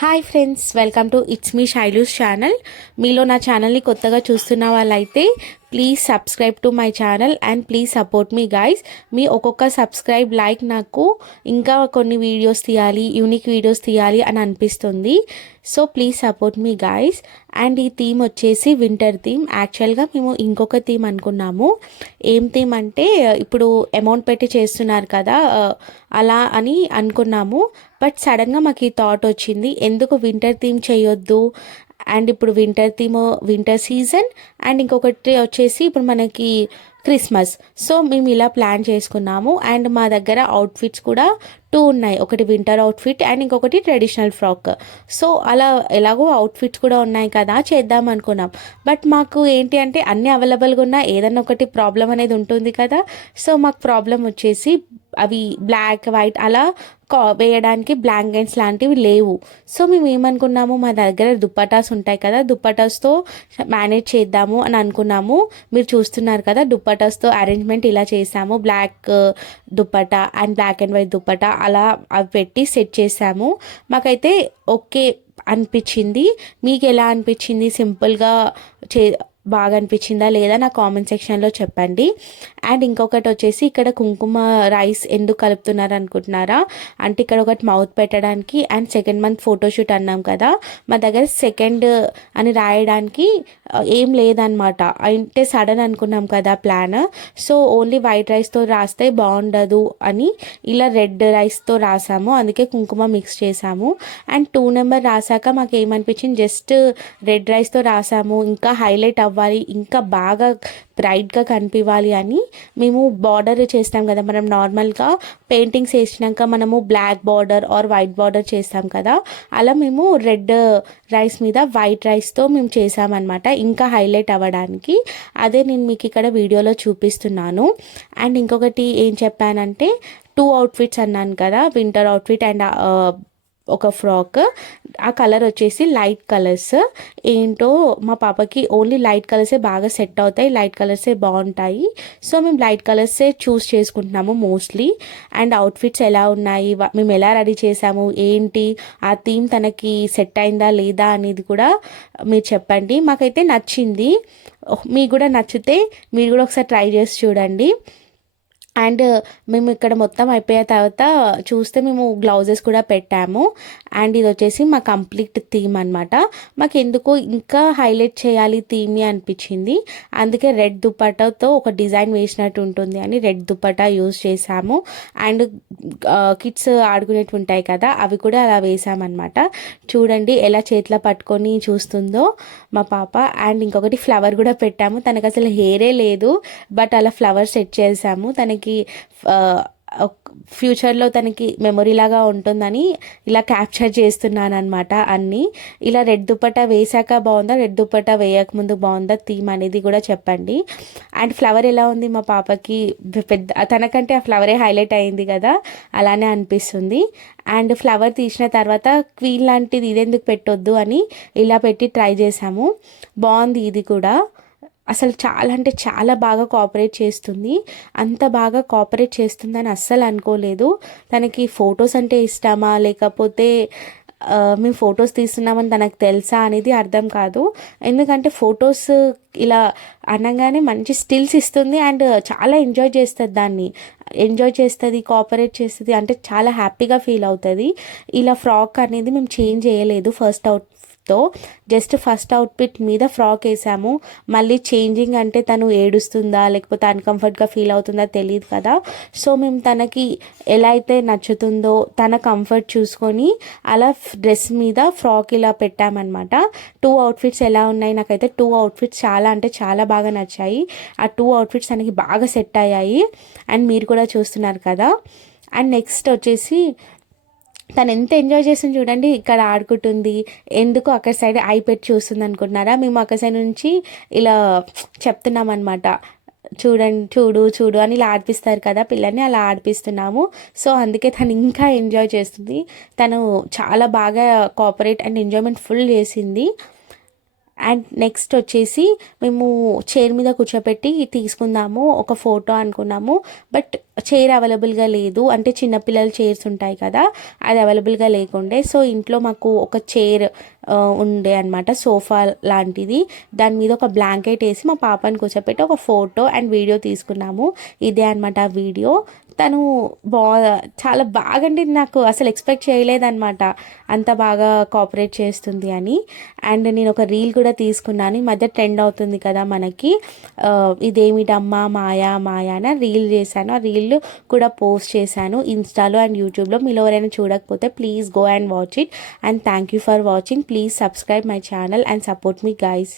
Hi friends, welcome to it's me Shailu's channel. మీలో నా ఛానల్ని కొత్తగా చూస్తున్న వాళ్ళైతే please subscribe to my channel and please support me guys. మీ ఒక్కొక్క సబ్స్క్రైబ్ లైక్ నాకు ఇంకా కొన్ని వీడియోస్ తీయాలి, యూనిక్ వీడియోస్ తీయాలి అని అనిపిస్తుంది. So please support me guys. And ఈ థీమ్ వచ్చేసి వింటర్ థీమ్. యాక్చువల్గా మేము ఇంకొక థీమ్ అనుకున్నాము. ఏం థీమ్ అంటే ఇప్పుడు అమౌంట్ పెట్టి చేస్తున్నారు కదా, అలా అని అనుకున్నాము. బట్ సడన్గా మాకు ఈ థాట్ వచ్చింది, ఎందుకు వింటర్ థీమ్ చేయొద్దు. అండ్ ఇప్పుడు winter theme, winter season, and ఇంకొకటి వచ్చేసి ఇప్పుడు మనకి క్రిస్మస్. సో మేము ఇలా ప్లాన్ చేసుకున్నాము. అండ్ మా దగ్గర అవుట్ఫిట్స్ కూడా టూ ఉన్నాయి, ఒకటి వింటర్ అవుట్ఫిట్ అండ్ ఇంకొకటి ట్రెడిషనల్ ఫ్రాక్. సో అలా ఎలాగో అవుట్ఫిట్స్ కూడా ఉన్నాయి కదా, చేద్దాం అనుకున్నాం. బట్ మాకు ఏంటి అంటే అన్నీ అవైలబుల్గా ఉన్న ఏదన్నా ఒకటి ప్రాబ్లం అనేది ఉంటుంది కదా. సో మాకు ప్రాబ్లం వచ్చేసి అవి బ్లాక్ వైట్ అలా వేయడానికి బ్లాంకెట్స్ లాంటివి లేవు. సో మేము ఏమనుకున్నాము, మా దగ్గర దుప్పటాస్ ఉంటాయి కదా, దుప్పటాస్తో మేనేజ్ చేద్దాము అని అనుకున్నాము. మీరు చూస్తున్నారు కదా, దుప్పటాస్తో అరేంజ్మెంట్ ఇలా చేసాము. Black dupatta and black and white dupatta అలా అవి పెట్టి సెట్ చేసాము. మాకైతే ఓకే అనిపించింది. మీకు ఎలా అనిపించింది? సింపుల్గా బాగా అనిపించిందా లేదా నా కామెంట్ సెక్షన్లో చెప్పండి. అండ్ ఇంకొకటి వచ్చేసి ఇక్కడ కుంకుమ రైస్ ఎందుకు కలుపుతున్నారు అనుకుంటున్నారా అంటే, ఇక్కడ ఒకటి మౌత్ పెట్టడానికి అండ్ సెకండ్ మంత్ ఫోటోషూట్ అన్నాం కదా, మా దగ్గర సెకండ్ అని రాయడానికి ఏం లేదనమాట. అంటే సడన్ అనుకున్నాం కదా ప్లాన్. సో ఓన్లీ వైట్ రైస్తో రాస్తే బాగుండదు అని ఇలా రెడ్ రైస్తో రాసాము, అందుకే కుంకుమ మిక్స్ చేసాము. అండ్ 2 నెంబర్ రాసాక మాకు ఏమనిపించింది, జస్ట్ రెడ్ రైస్తో రాసాము, ఇంకా హైలైట్ అవ్వాలి, ఇంకా బాగా బ్రైట్గా కనిపించాలి అని మేము బార్డర్ చేస్తాం కదా, మనం నార్మల్గా పెయింటింగ్స్ వేసినాక మనము black border or white border చేస్తాం కదా, అలా మేము రెడ్ రైస్ మీద వైట్ రైస్తో మేము చేసామన్నమాట, ఇంకా హైలైట్ అవ్వడానికి. అదే నేను మీకు ఇక్కడ వీడియోలో చూపిస్తున్నాను. అండ్ ఇంకొకటి ఏం చెప్పానంటే, 2 అవుట్ఫిట్స్ అన్నాను కదా, వింటర్ అవుట్ఫిట్ అండ్ ఒక ఫ్రాక్. ఆ కలర్ వచ్చేసి లైట్ కలర్స్. ఏంటో మా పాపకి ఓన్లీ లైట్ కలర్సే బాగా సెట్ అవుతాయి, లైట్ కలర్సే బాగుంటాయి. సో మేము లైట్ కలర్సే చూస్ చేసుకుంటున్నాము మోస్ట్లీ. అండ్ అవుట్ఫిట్స్ ఎలా ఉన్నాయి, మేము ఎలా రెడీ చేసాము, ఏంటి ఆ థీమ్ తనకి సెట్ అయిందా లేదా అనేది కూడా మీరు చెప్పండి. మాకైతే నచ్చింది. మీకు కూడా నచ్చితే మీరు కూడా ఒకసారి ట్రై చేసి చూడండి. అండ్ మేము ఇక్కడ మొత్తం అయిపోయిన తర్వాత చూస్తే మేము గ్లౌజెస్ కూడా పెట్టాము. అండ్ ఇది వచ్చేసి మా కంప్లీట్ థీమ్ అనమాట. మాకు ఎందుకో ఇంకా హైలైట్ చేయాలి థీమ్ని అనిపించింది, అందుకే రెడ్ దుపట్టాతో ఒక డిజైన్ వేసినట్టు ఉంటుంది అని రెడ్ దుపట్టా యూజ్ చేసాము. అండ్ కిడ్స్ ఆడుకునేవి ఉంటాయి కదా, అవి కూడా అలా వేసామన్నమాట. చూడండి ఎలా చేతిలో పట్టుకొని చూస్తుందో మా పాప. అండ్ ఇంకొకటి ఫ్లవర్ కూడా పెట్టాము. తనకు అసలు హెయిరే లేదు, బట్ అలా ఫ్లవర్ సెట్ చేసాము. తనకి ఫ్యూచర్లో తనకి మెమొరీ లాగా ఉంటుందని ఇలా క్యాప్చర్ చేస్తున్నాను అనమాట అన్నీ. ఇలా రెడ్ దుపట్టా వేసాక బాగుందా, రెడ్ దుపట్టా వేయకముందు బాగుందా థీమ్ అనేది కూడా చెప్పండి. అండ్ ఫ్లవర్ ఎలా ఉంది మా పాపకి, పెద్ద తనకంటే ఆ ఫ్లవరే హైలైట్ అయింది కదా, అలానే అనిపిస్తుంది. అండ్ ఫ్లవర్ తీసిన తర్వాత క్వీన్ లాంటిది ఇదెందుకు పెట్టొద్దు అని ఇలా పెట్టి ట్రై చేసాము. బాగుంది ఇది కూడా. అసలు చాలా అంటే చాలా బాగా కోఆపరేట్ చేస్తుంది. అంత బాగా కోఆపరేట్ చేస్తుందని అస్సలు అనుకోలేదు. తనకి ఫొటోస్ అంటే ఇష్టమా లేకపోతే మేము ఫొటోస్ తీస్తున్నామని తనకు తెలుసా అనేది అర్థం కాదు. ఎందుకంటే ఫొటోస్ ఇలా అనగానే మంచి స్టిల్స్ ఇస్తుంది అండ్ చాలా ఎంజాయ్ చేస్తుంది, దాన్ని ఎంజాయ్ చేస్తుంది, కోఆపరేట్ చేస్తుంది, అంటే చాలా హ్యాపీగా ఫీల్ అవుతుంది. ఇలా ఫ్రాక్ అనేది మేము చేంజ్ చేయలేదు జస్ట్ ఫస్ట్ అవుట్ఫిట్ మీద ఫ్రాక్ వేసాము. మళ్ళీ చేంజింగ్ అంటే తను ఏడుస్తుందా లేకపోతే అన్కంఫర్ట్గా ఫీల్ అవుతుందా తెలియదు కదా. సో మేము తనకి ఎలా అయితే నచ్చుతుందో తన కంఫర్ట్ చూసుకొని అలా డ్రెస్ మీద ఫ్రాక్ ఇలా పెట్టామన్నమాట. 2 అవుట్ఫిట్స్ ఎలా ఉన్నాయి, నాకైతే 2 అవుట్ఫిట్స్ చాలా అంటే చాలా బాగా నచ్చాయి. ఆ 2 అవుట్ఫిట్స్ తనకి బాగా సెట్ అయ్యాయి అండ్ మీరు కూడా చూస్తున్నారు కదా. అండ్ నెక్స్ట్ వచ్చేసి తను ఎంత ఎంజాయ్ చేస్తుంది చూడండి, ఇక్కడ ఆడుకుంటుంది. ఎందుకు అక్కడ సైడ్ ఐ పెట్టి చూస్తుంది అనుకుంటున్నారా, మేము అక్కడ సైడ్ నుంచి ఇలా చెప్తున్నాం అనమాట. చూడండి, చూడు చూడు అని ఇలా ఆడిపిస్తారు కదా పిల్లల్ని, అలా ఆడిపిస్తున్నాము. సో అందుకే తను ఇంకా ఎంజాయ్ చేస్తుంది. తను చాలా బాగా కోఆపరేట్ అండ్ ఎంజాయ్మెంట్ ఫుల్ చేసింది. అండ్ నెక్స్ట్ వచ్చేసి మేము చైర్ మీద కూర్చోపెట్టి తీసుకుందాము ఒక ఫోటో అనుకున్నాము. బట్ చైర్ అవైలబుల్గా లేదు, అంటే చిన్నపిల్లల చైర్స్ ఉంటాయి కదా, అది అవైలబుల్గా లేకుండే. సో ఇంట్లో మాకు ఒక చైర్ ఉండే అనమాట, సోఫా లాంటిది. దాని మీద ఒక బ్లాంకెట్ వేసి మా పాపని కూర్చోపెట్టి ఒక ఫోటో అండ్ వీడియో తీసుకున్నాము. ఇదే అనమాట ఆ వీడియో. తను బా చాలా బాగా, అంటే నాకు అసలు ఎక్స్పెక్ట్ చేయలేదన్నమాట అంత బాగా కోఆపరేట్ చేస్తుంది అని. అండ్ నేను ఒక రీల్ కూడా తీసుకున్నాను. ఈ మధ్య ట్రెండ్ అవుతుంది కదా మనకి, ఇదేమిటమ్మా మాయా మాయా అని రీల్ చేశాను. ఆ రీల్ కూడా పోస్ట్ చేశాను ఇన్స్టాలో అండ్ యూట్యూబ్లో. మీలో ఎవరైనా చూడకపోతే please go and watch it. And thank you for watching. Please subscribe my channel and support me guys.